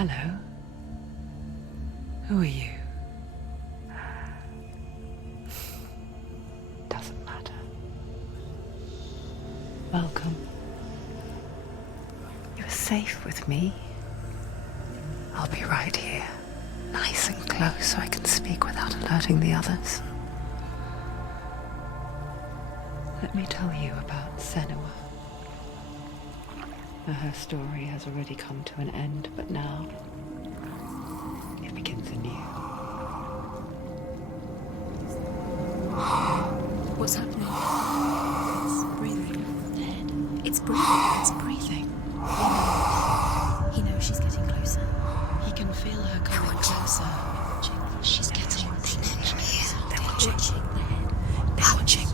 Hello. Who are you? Doesn't matter. Welcome. You're safe with me. I'll be right here, nice and close so I can speak without alerting the others. Let me tell you about Senua. Her story has already come to an end, but now it begins anew. What's happening? It's breathing. Dead. It's breathing. It's breathing. He knows she's getting closer. He can feel her coming closer. She's getting closer. They're watching. They're watching.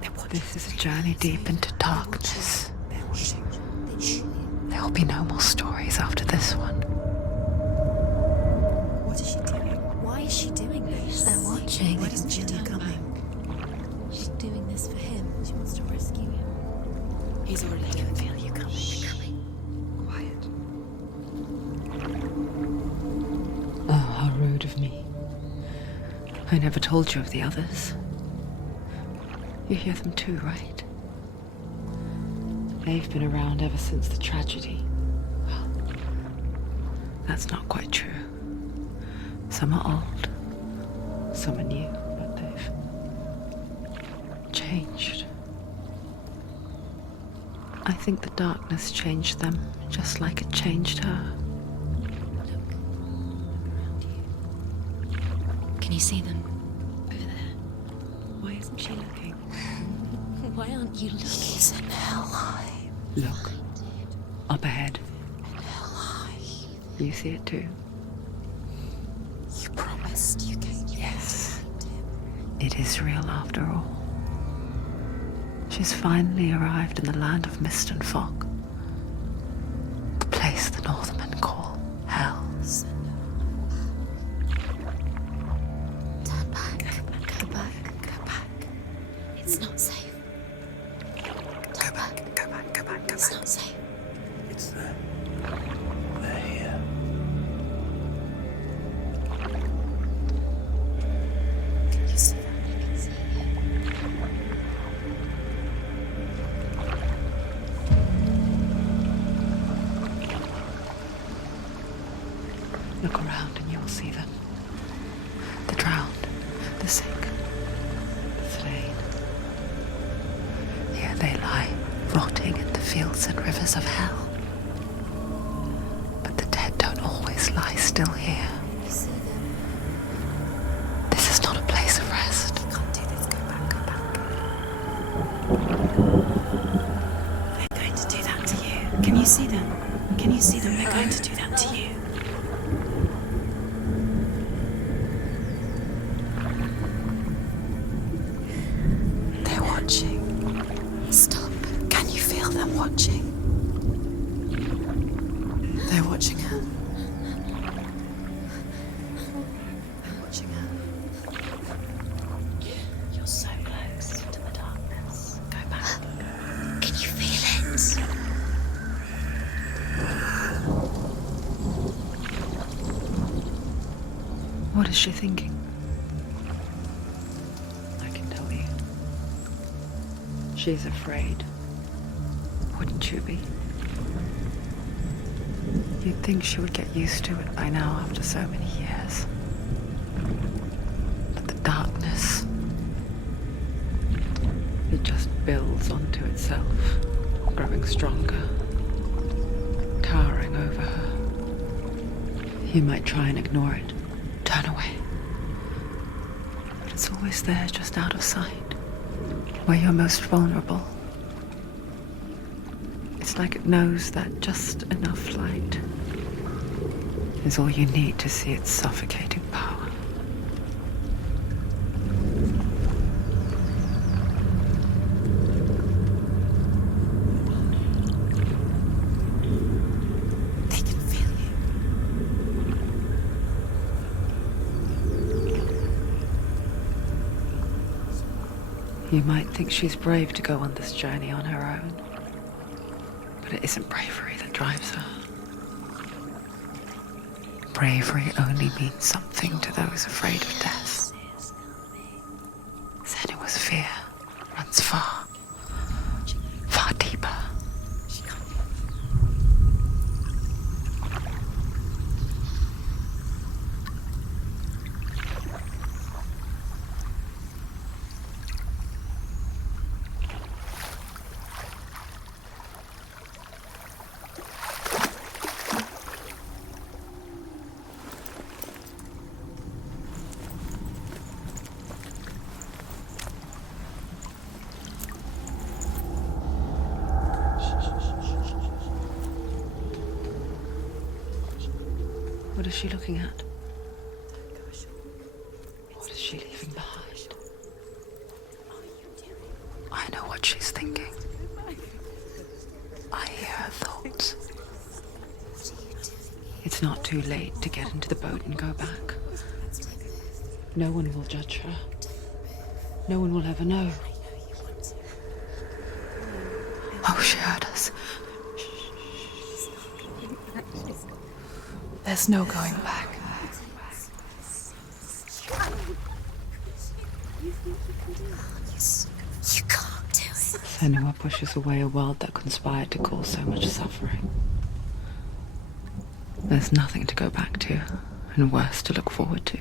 They're watching. This is a journey deep into darkness. There'll be no more stories after this one. What is she doing? Why is she doing this? They're watching. Why doesn't she turn coming? She's doing this for him. She wants to rescue him. He's already here. I can feel you coming. Quiet. Oh, how rude of me. I never told you of the others. You hear them too, right? They've been around ever since the tragedy. Well, that's not quite true. Some are old, some are new, but they've changed. I think the darkness changed them, just like it changed her. Can you see them? Over there. Why isn't she looking? Why aren't you looking? He's in Hellblade. Look, up ahead. In Hellblade. You see it too? You promised you came. Yes. It is real after all. She's finally arrived in the land of mist and fog. The place the Northmen call Hell. Turn back. Go back. It's not safe. Go back. It's not safe. It's there. They're here. Can you see them? I can see it. Look around and you'll see them. The drowned, the sick, the slain. Here they lie, rotting in the fields and rivers of hell. But the dead don't always lie still here. You see them? This is not a place of rest. You can't do this. Go back. They're going to do that to you. Can you see them? Can you see them? They're going to do that to you. They're watching. Stop. Can you feel them watching? They're watching her. They're watching her. You're so close to the darkness. Go back. Can you feel it? What is she thinking? I can tell you. She's afraid. Wouldn't you be? You'd think she would get used to it by now after so many years. But the darkness, it just builds onto itself, growing stronger, towering over her. You might try and ignore it, turn away. But it's always there, just out of sight, where you're most vulnerable. It's like it knows that just enough light is all you need to see its suffocating power. They can feel you. You might think she's brave to go on this journey on her own, but it isn't bravery that drives her. bravery only means something to those afraid of death, then it was fear runs far, far deeper. What is she looking at? What is she leaving behind? I know what she's thinking. I hear her thoughts. It's not too late to get into the boat and go back. No one will judge her. No one will ever know. Oh, she heard us. There's no going back. You can't do it. Senua pushes away a world that conspired to cause so much suffering. There's nothing to go back to, and worse to look forward to.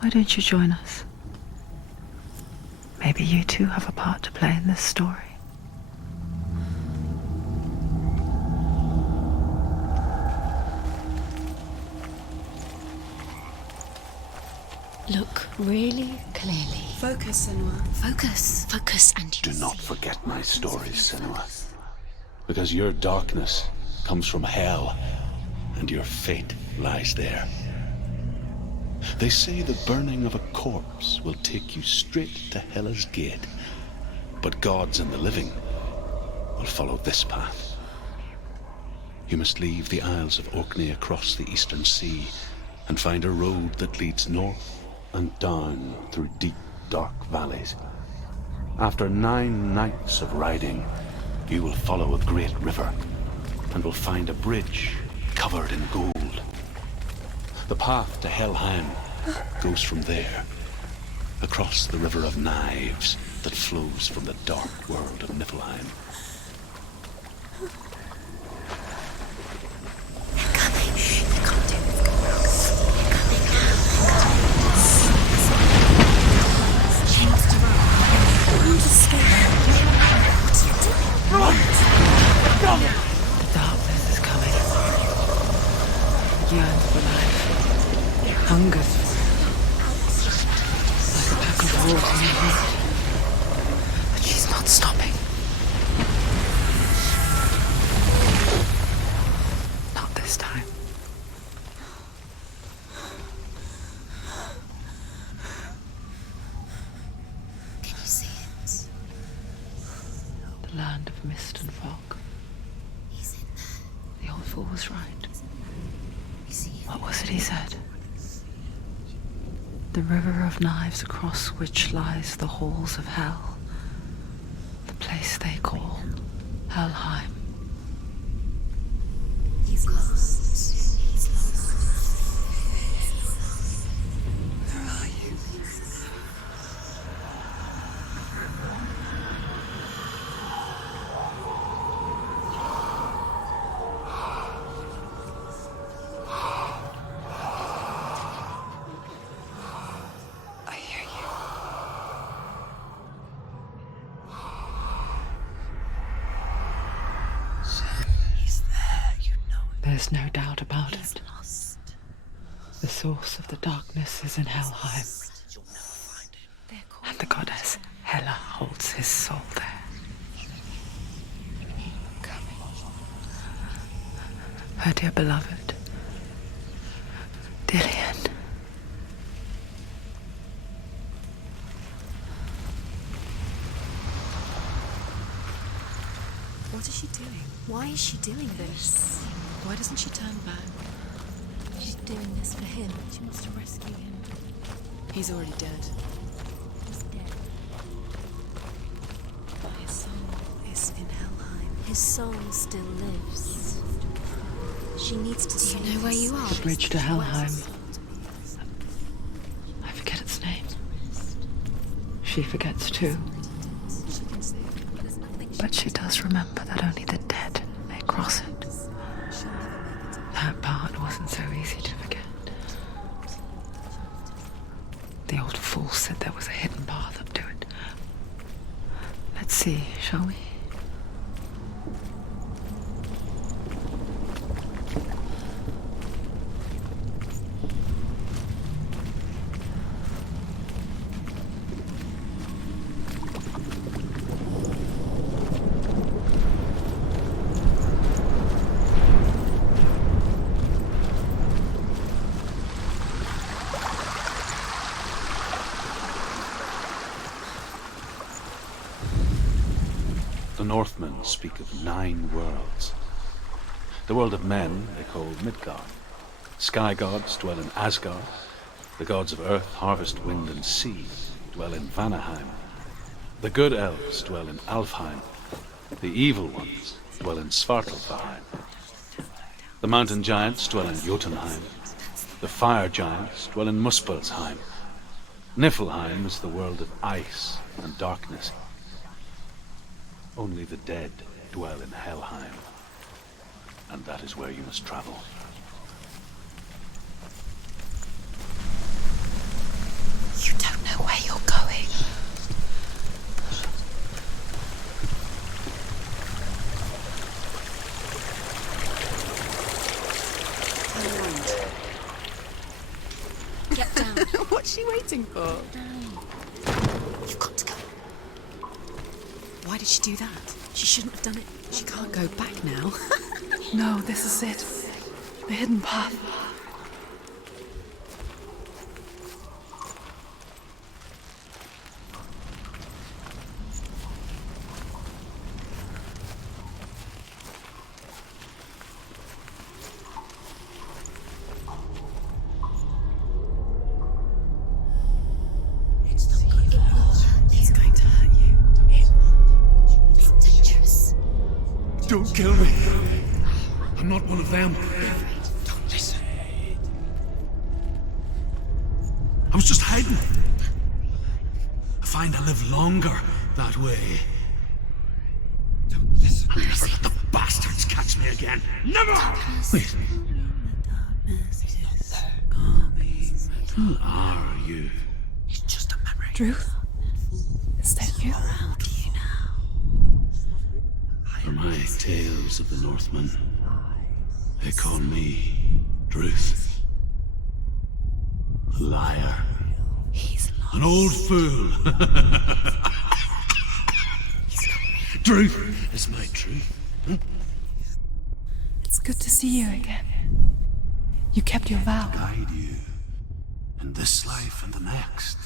Why don't you join us? Maybe you too have a part to play in this story. Look really clearly. Focus, Senua. Focus, and you Do not see. forget my stories, Senua. Because your darkness comes from hell, and your fate lies there. They say the burning of a corpse will take you straight to Hela's gate, but gods and the living will follow this path. You must leave the Isles of Orkney across the eastern sea and find a road that leads north and down through deep, dark valleys. After 9 nights of riding, you will follow a great river and will find a bridge covered in gold. The path to Helheim goes from there, across the River of Knives that flows from the dark world of Niflheim. The darkness is coming. Yearns for life. Hungers for it. Like a pack of wolves in the heat. But she's not stopping. Not this time. Can you see it? The land of mist and fog. He's in there. The old fool was right. You see it? What was it he said? The river of knives across which lies the halls of hell. The place they call Helheim. He's lost. He's lost. Where are you? I hear you. He's there, you know it. There's no doubt about He's it. lost. The source of the darkness is in Helheim, You'll never find him. They're called. and the goddess Hela holds his soul there. Her dear beloved, Dillian. What is she doing? Why is she doing this? Why doesn't she turn back? She's doing this for him. She wants to rescue him. He's already dead. He's dead. But his soul is in Helheim. His soul still lives. She needs to. Do you know where you are? The bridge to Helheim. I forget its name. She forgets too. But she does remember that only the dead may cross it. That part wasn't so easy to forget. The old fool said there was a hidden path up to it. Let's see, shall we? The Northmen speak of 9 worlds. The world of men they call Midgard. Sky gods dwell in Asgard. The gods of earth, harvest, wind, and sea dwell in Vanaheim. The good elves dwell in Alfheim. The evil ones dwell in Svartalfheim. The mountain giants dwell in Jotunheim. The fire giants dwell in Muspelheim. Niflheim is the world of ice and darkness. Only the dead dwell in Helheim, and that is where you must travel. You don't know where you're going. Get down. What's she waiting for? You've got to go. Why did she do that? She shouldn't have done it. She can't go back now. No, this is it. The hidden path. It's going to hurt you. It's dangerous. Don't kill me. I'm not one of them. Don't listen. I was just hiding. I find I live longer that way. Don't listen. I'll never let the bastards catch me again. Never! Wait. Who are you? It's just a memory. Druth? Is that you? For my tales of the Northmen, they call me Druth. Liar. He's lost. An old fool. Truth is my truth. It's good to see you again. You kept your vow. Guide you in this life and the next.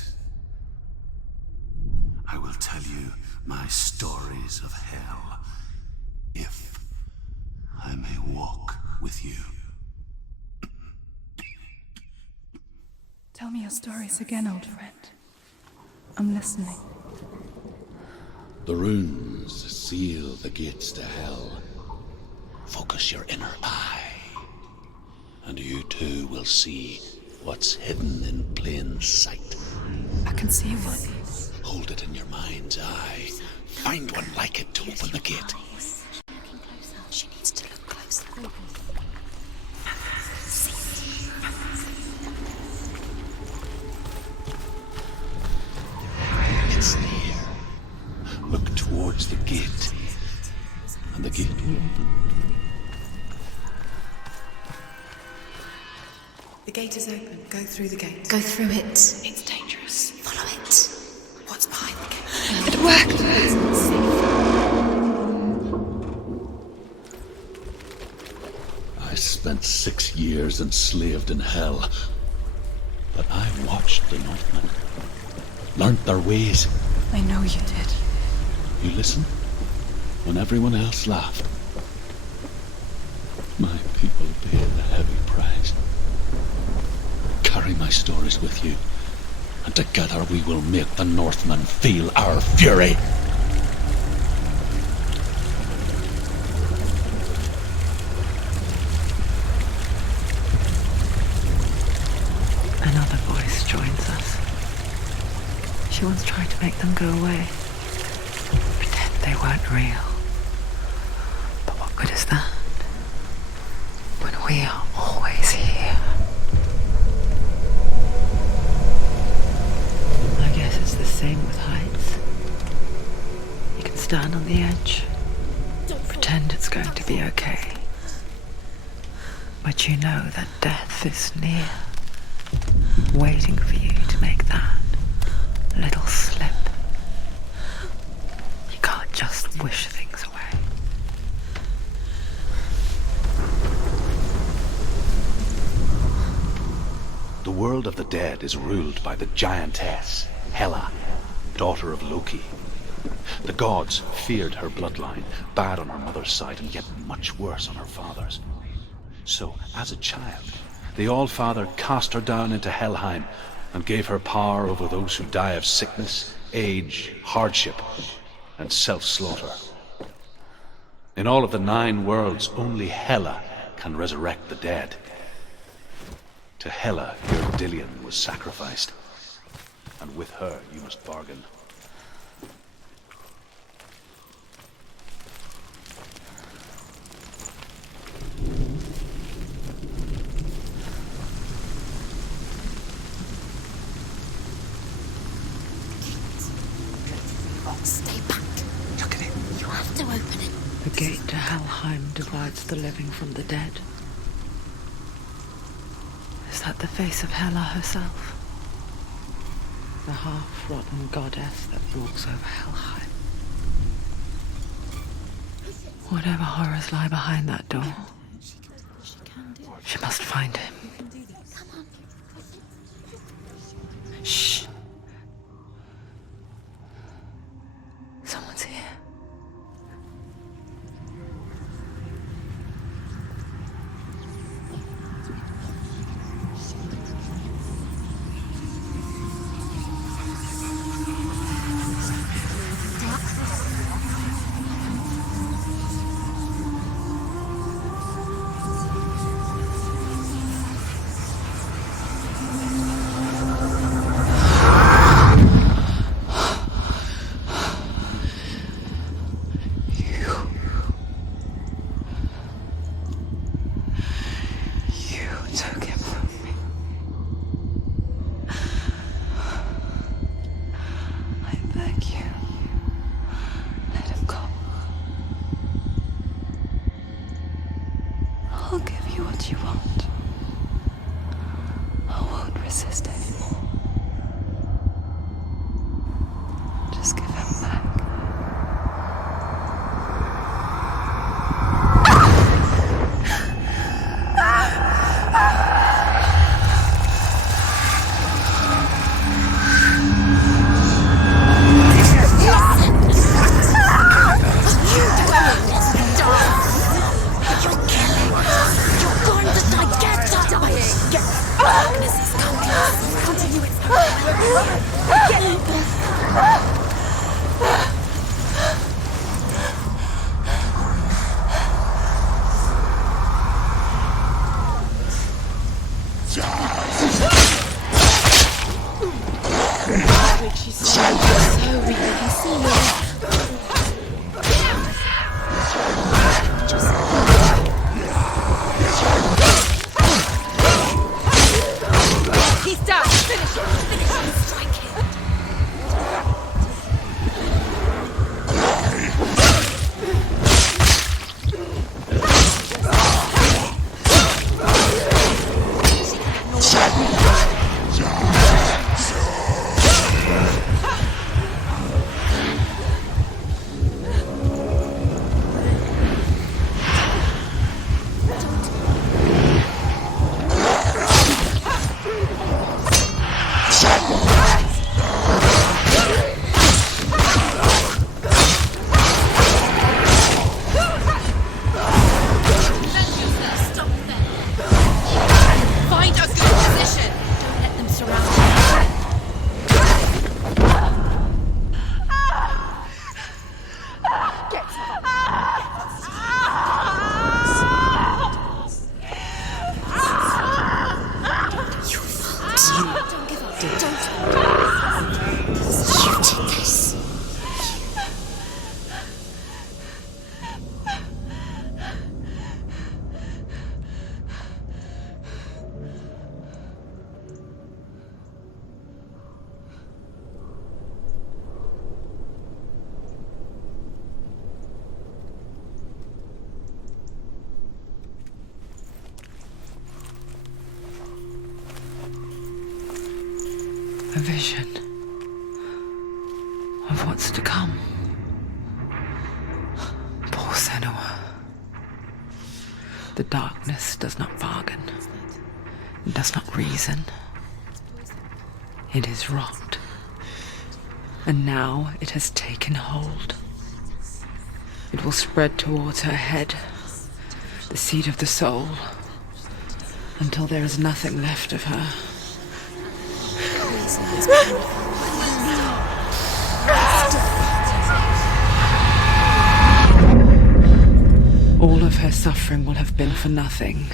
I will tell you my stories of hell, if I may walk with you. Tell me your stories again, old friend. I'm listening. The runes seal the gates to hell. Focus your inner eye, and you too will see what's hidden in plain sight. I can see one. Hold it in your mind's eye. Find one like it to open the gate. She needs to look closer. It's near. Look towards the gate, and the gate will open. The gate is open. Go through the gate. Go through it. It's dangerous. Follow it. What's behind the gate? It worked. I spent 6 years enslaved in hell, but I watched the Northmen, learnt their ways. I know you did. You listen when everyone else laughed. My people paid a heavy price. Carry my stories with you, and together we will make the Northmen feel our fury. to make them go away. Pretend they weren't real. But what good is that when we are always here? I guess it's the same with heights. You can stand on the edge, pretend it's going to be okay. But you know that death is near, waiting for you to make that little slip. You can't just wish things away. The world of the dead is ruled by the giantess, Hela, daughter of Loki. The gods feared her bloodline, bad on her mother's side and yet much worse on her father's. So, as a child, the All-Father cast her down into Helheim and gave her power over those who die of sickness, age, hardship, and self-slaughter. In all of the 9 worlds, only Hela can resurrect the dead. To Hela, your Dillion was sacrificed, and with her you must bargain. Stay back. Look at it. You have to open it. The gate to Helheim divides the living from the dead. Is that the face of Hela herself? The half-rotten goddess that walks over Helheim. Whatever horrors lie behind that door, she must find him. Shh. Someone's here. I'll give you what you want. I won't resist anymore. Just give him back. You're going to die vision of what's to come. Poor Senua. The darkness does not bargain. It does not reason. It is rot. And now it has taken hold. It will spread towards her head, the seat of the soul, until there is nothing left of her. All of her suffering will have been for nothing.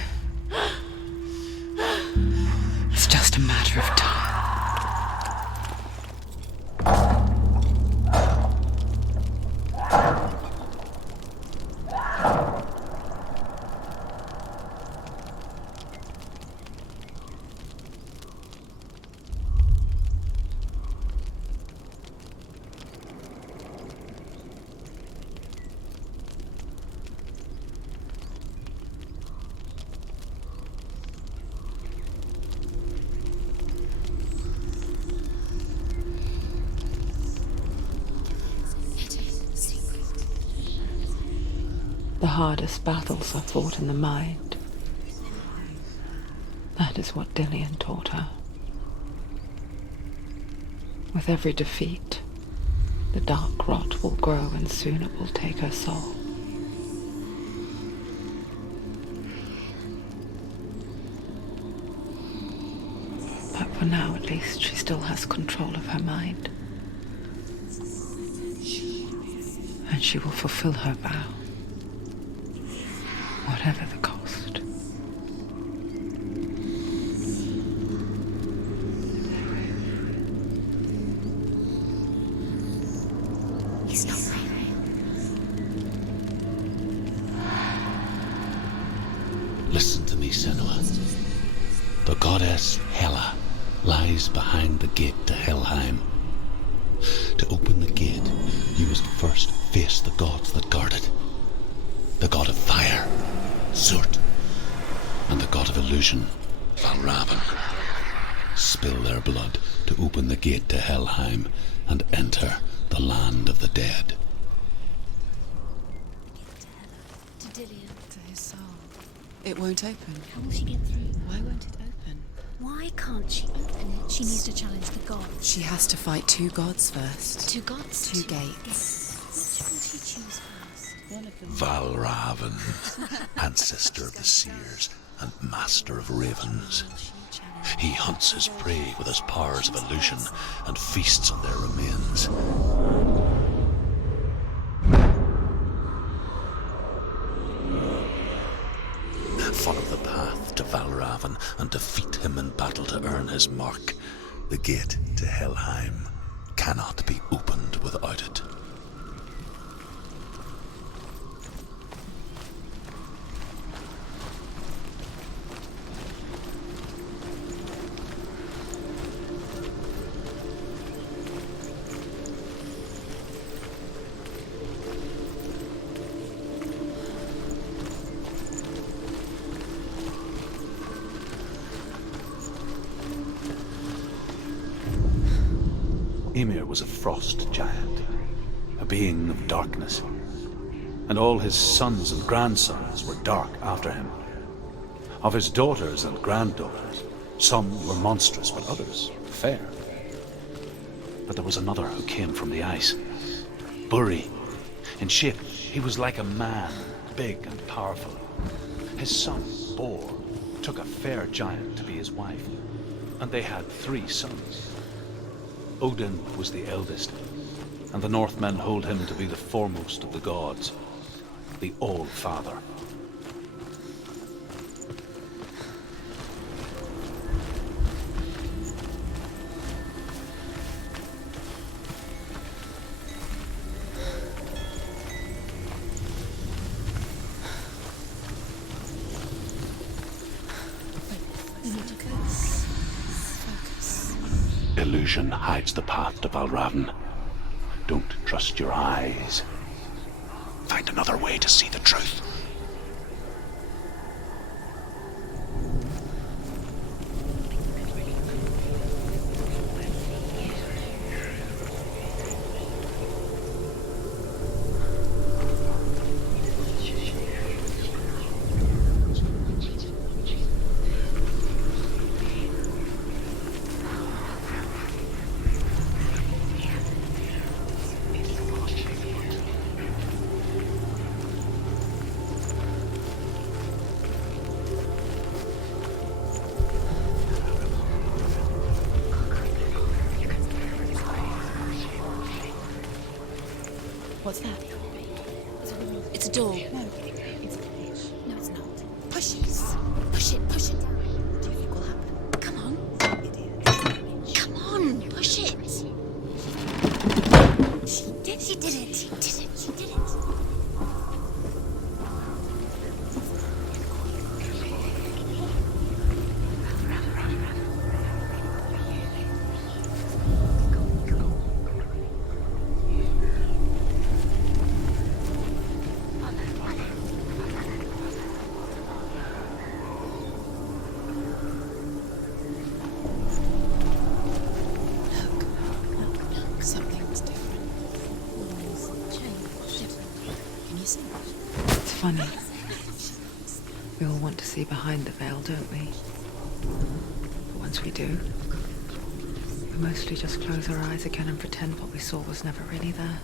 It's just a matter of time. The hardest battles are fought in the mind. That is what Dillian taught her. With every defeat, the dark rot will grow and soon it will take her soul. But for now, at least, she still has control of her mind. And she will fulfill her vow. Whatever the cost. He's not right. Listen to me, Senua. The goddess Hela lies behind the gate to Helheim. To open the gate, you must first face the gods that guard it. The god of fire, Zurt, and the god of illusion, Valravan. Spill their blood to open the gate to Helheim and enter the land of the dead. To Dillian. To his soul. It won't open. How will she get through? Why won't it open? Why can't she open it? She needs to challenge the gods. She has to fight two gods first. Two gods? Two gates. Which will she choose first? Valravan, ancestor of the seers and master of ravens. He hunts his prey with his powers of illusion and feasts on their remains. Follow the path to Valravan and defeat him in battle to earn his mark. The gate to Helheim cannot be opened without it. Ymir was a frost giant, a being of darkness, and all his sons and grandsons were dark after him. Of his daughters and granddaughters, some were monstrous, but others fair. But there was another who came from the ice, Buri. In shape, he was like a man, big and powerful. His son, Bor, took a fair giant to be his wife, and they had 3 sons. Odin was the eldest, and the Northmen hold him to be the foremost of the gods, the All-Father. Illusion hides the path to Valravan. Don't trust your eyes. Find another way to see the truth. It's a door. No, it's not. Push it. Push it. Push it down. What do you think will happen? Come on. Come on, push it. She did it. She did it. She did it. She did it. Something's different. Changed. Can you see it? It's funny. We all want to see behind the veil, don't we? But once we do, we mostly just close our eyes again and pretend what we saw was never really there.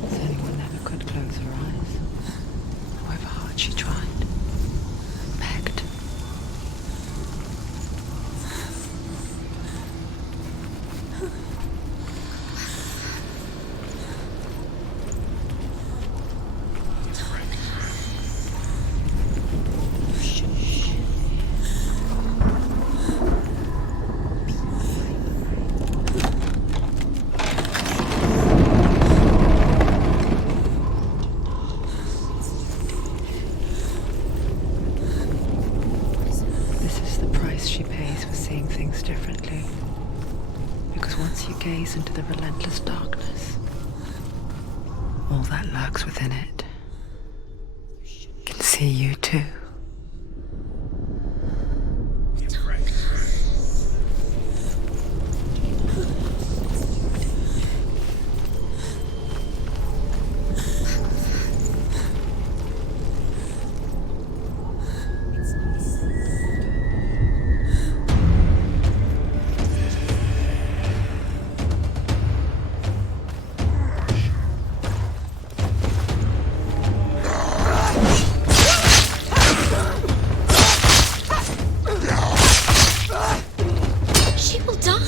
If anyone never could close her eyes, however hard she tried, begged. This is the price she pays for seeing things differently. Because once you gaze into the relentless darkness, all that lurks within it can see you too. She will die.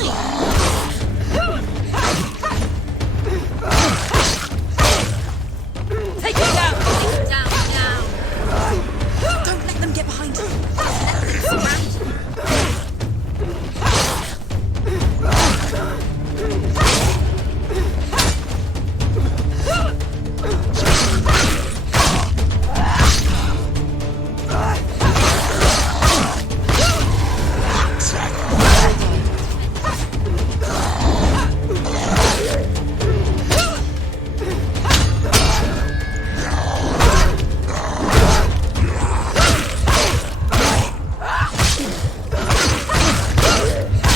Take it down. Take it down now. Don't let them get behind you. Surround you.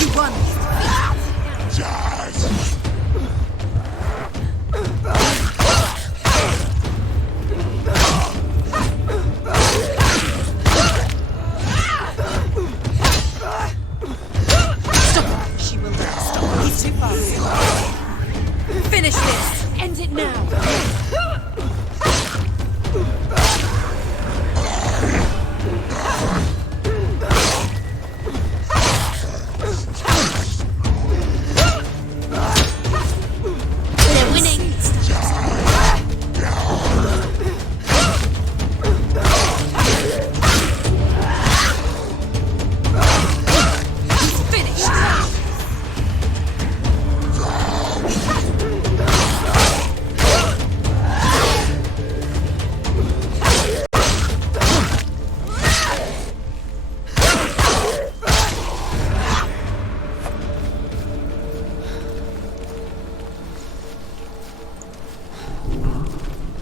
You won. Stop her. She will not stop. He's too fast. Finish this. End it now. They're winning. He's finished.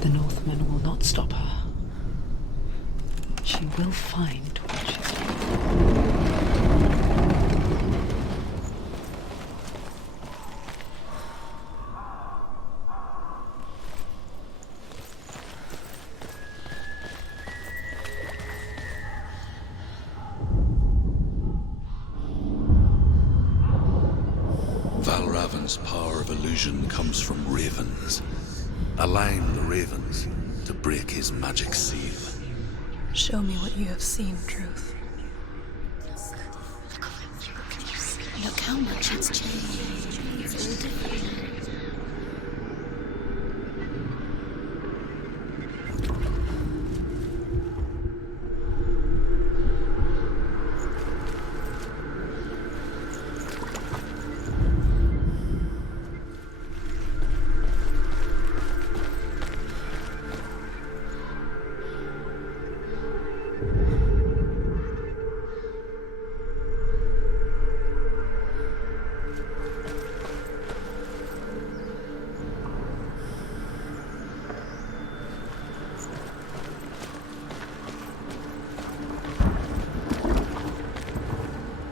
The Northmen will not stop her. She will find what she's looking for. Valravn's power of illusion comes from ravens. Align the ravens to break his magic seal. Show me what you have seen, Truth. Look how much it's changed. It's all different.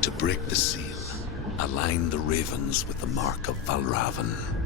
To break the seal, align the ravens with the mark of Valravn.